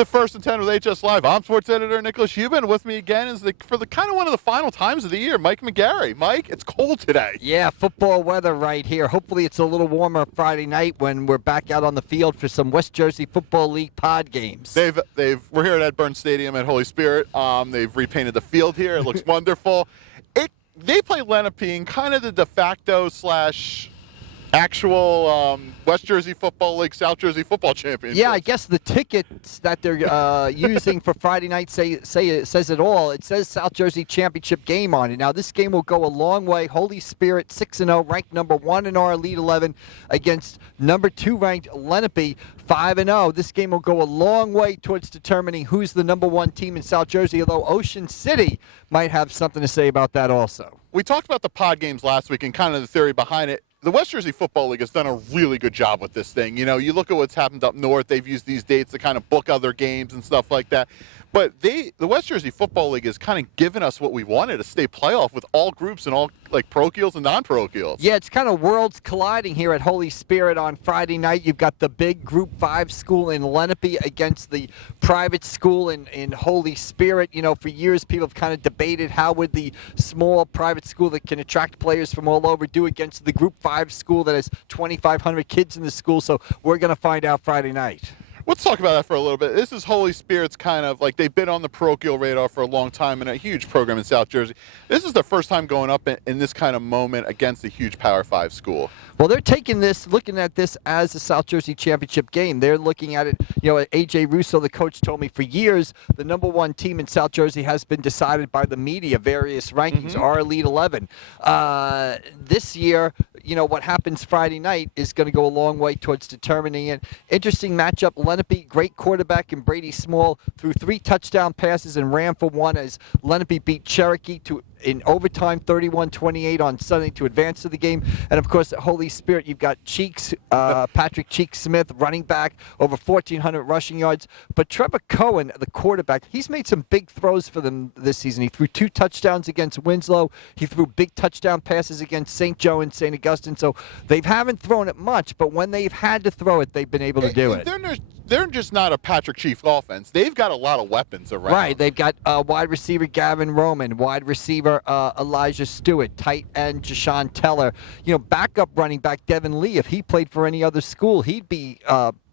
the First and 10 with HS Live. I'm sports editor Nicholas Huba, and with me again is for the kind of one of the final times of the year, Mike McGarry. Mike, it's cold today. Yeah, football weather right here. Hopefully it's a little warmer Friday night when we're back out on the field for some West Jersey Football League pod games. We're here at Ed Burns Stadium at Holy Spirit. They've repainted the field here. It looks wonderful. They play Lenape in kind of the de facto / actual West Jersey Football League, South Jersey Football Championship. Yeah, I guess the tickets that they're using for Friday night says it all. It says South Jersey Championship game on it. Now, this game will go a long way. Holy Spirit 6-0, ranked number 1 in our Elite 11 against number 2 ranked Lenape 5-0. This game will go a long way towards determining who's the number 1 team in South Jersey, although Ocean City might have something to say about that also. We talked about the pod games last week and kind of the theory behind it. The West Jersey Football League has done a really good job with this thing. You know, you look at what's happened up north. They've used these dates to kind of book other games and stuff like that. But the West Jersey Football League has kind of given us what we wanted, a state playoff with all groups and all, like, parochials and non-parochials. Yeah, it's kind of worlds colliding here at Holy Spirit on Friday night. You've got the big Group 5 school in Lenape against the private school in Holy Spirit. You know, for years people have kind of debated how would the small private school that can attract players from all over do against the Group 5 school that has 2,500 kids in the school. So we're going to find out Friday night. Let's talk about that for a little bit. This is Holy Spirit's kind of like they've been on the parochial radar for a long time and a huge program in South Jersey. This is the first time going up in this kind of moment against a huge Power 5 school. Well, they're looking at this as a South Jersey Championship game. They're looking at it, you know, A.J. Russo, the coach, told me for years the number 1 team in South Jersey has been decided by the media, various rankings, our Elite 11. This year, you know, what happens Friday night is going to go a long way towards determining it. Interesting matchup. Lenape, great quarterback, and Brady Small threw 3 touchdown passes and ran for 1 as Lenape beat Cherokee in overtime 31-28 on Sunday to advance to the game. And, of course, at Holy Spirit, you've got Patrick Cheeks Smith, running back, over 1,400 rushing yards. But Trevor Cohen, the quarterback, he's made some big throws for them this season. He threw 2 touchdowns against Winslow. He threw big touchdown passes against St. Joe and St. Augustine. So they haven't thrown it much, but when they've had to throw it, they've been able to do it. They're just not a Patrick Chief offense. They've got a lot of weapons around. Right. They've got wide receiver Gavin Roman, wide receiver Elijah Stewart, tight end Jashawn Teller. You know, backup running back Devin Lee. If he played for any other school, he'd be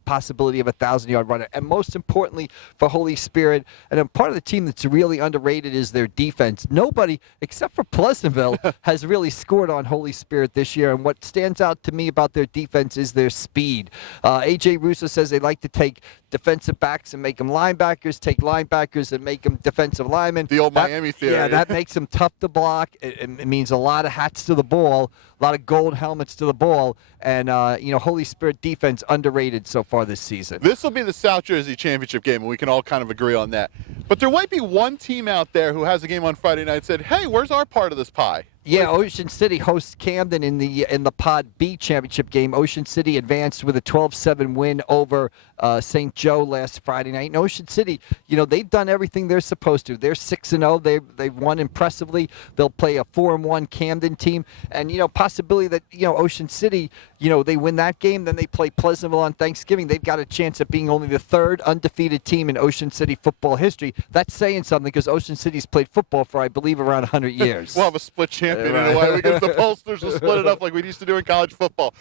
possibility of a 1,000-yard runner. And most importantly for Holy Spirit, and a part of the team that's really underrated is their defense. Nobody, except for Pleasantville, has really scored on Holy Spirit this year. And what stands out to me about their defense is their speed. A.J. Russo says they like to take defensive backs and make them linebackers, take linebackers and make them defensive linemen. The old Miami theory. Yeah, that makes them tough to block. It means a lot of hats to the ball, a lot of gold helmets to the ball. And, you know, Holy Spirit defense underrated so far this season. This will be the South Jersey Championship game, and we can all kind of agree on that. But there might be one team out there who has a game on Friday night and said, hey, where's our part of this pie? Yeah, Ocean City hosts Camden in the Pod B championship game. Ocean City advanced with a 12-7 win over St. Joe last Friday night. And Ocean City, you know, they've done everything they're supposed to. They're 6-0. They've won impressively. They'll play a 4-1 Camden team. And, you know, possibility that, you know, Ocean City, you know, they win that game, then they play Pleasantville on Thanksgiving. They've got a chance at being only the 3rd undefeated team in Ocean City football history. That's saying something because Ocean City's played football for, I believe, around 100 years. We'll have a split champion in a way because the pollsters will split it up like we used to do in college football.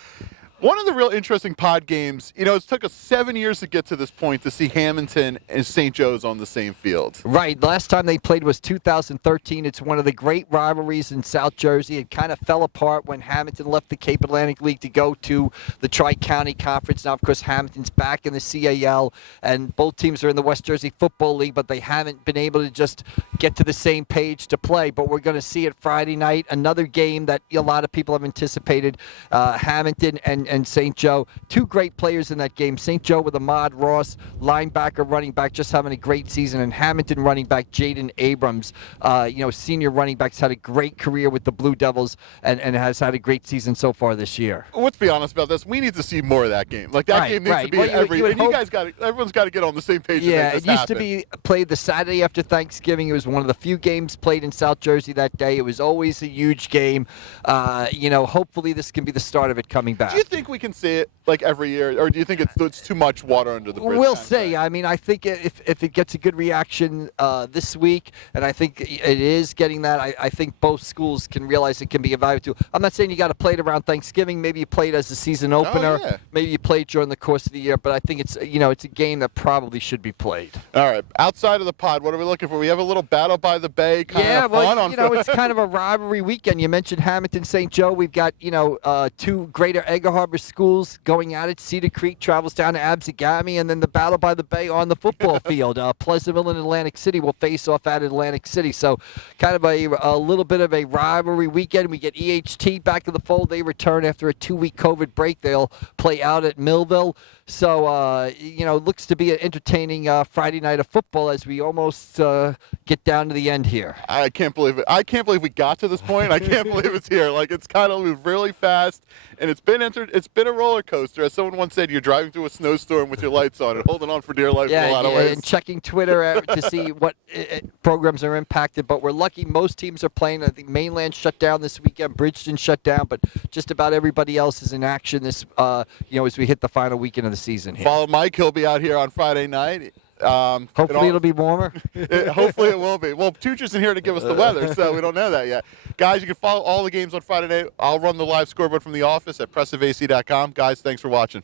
One of the real interesting pod games, you know, it took us 7 years to get to this point to see Hamilton and St. Joe's on the same field. Right. The last time they played was 2013. It's one of the great rivalries in South Jersey. It kind of fell apart when Hamilton left the Cape Atlantic League to go to the Tri-County Conference. Now, of course, Hamilton's back in the CAL, and both teams are in the West Jersey Football League, but they haven't been able to just get to the same page to play. But we're going to see it Friday night, another game that a lot of people have anticipated. Hamilton and St. Joe, 2 great players in that game. St. Joe with Ahmad Ross, linebacker, running back, just having a great season, and Hamilton running back Jaden Abrams, you know, senior running back's had a great career with the Blue Devils and has had a great season so far this year. Let's be honest about this. We need to see more of that game. Like, that game needs to be everyone's got to get on the same page. Yeah, it used to be played the Saturday after Thanksgiving. It was one of the few games played in South Jersey that day. It was always a huge game. You know, hopefully this can be the start of it coming back. think we can see it like every year, or do you think it's too much water under the bridge? We'll see. I mean, I think if it gets a good reaction this week, and I think it is getting that, I think both schools can realize it can be a value too. I'm not saying you got to play it around Thanksgiving. Maybe you play it as a season opener. Yeah. Maybe you play it during the course of the year. But I think it's a game that probably should be played. All right. Outside of the pod, what are we looking for? We have a little battle by the bay kind of fun on. It's kind of a rivalry weekend. You mentioned Hamilton, St. Joe. We've got two Greater Egger Harbor schools going at it. Cedar Creek travels down to Absegami, and then the battle by the bay on the football field. Pleasantville and Atlantic City will face off at Atlantic City. So kind of a little bit of a rivalry weekend. We get EHT back to the fold. They return after a 2-week COVID break. They'll play out at Millville. So, it looks to be an entertaining Friday night of football as we almost get down to the end here. I can't believe it. I can't believe we got to this point. I can't believe it's here. Like, it's kind of moved really fast, and it's been a roller coaster. As someone once said, you're driving through a snowstorm with your lights on and holding on for dear life in a lot of ways. And checking Twitter to see what programs are impacted. But we're lucky most teams are playing. I think Mainland shut down this weekend. Bridgeton shut down, but just about everybody else is in action this, as we hit the final weekend of the season here. Follow Mike. He'll be out here on Friday night. Hopefully it'll be warmer. Hopefully it will be. Well, Tooch isn't here to give us the weather, so we don't know that yet. Guys, you can follow all the games on Friday night. I'll run the live scoreboard from the office at pressivac.com. Guys, thanks for watching.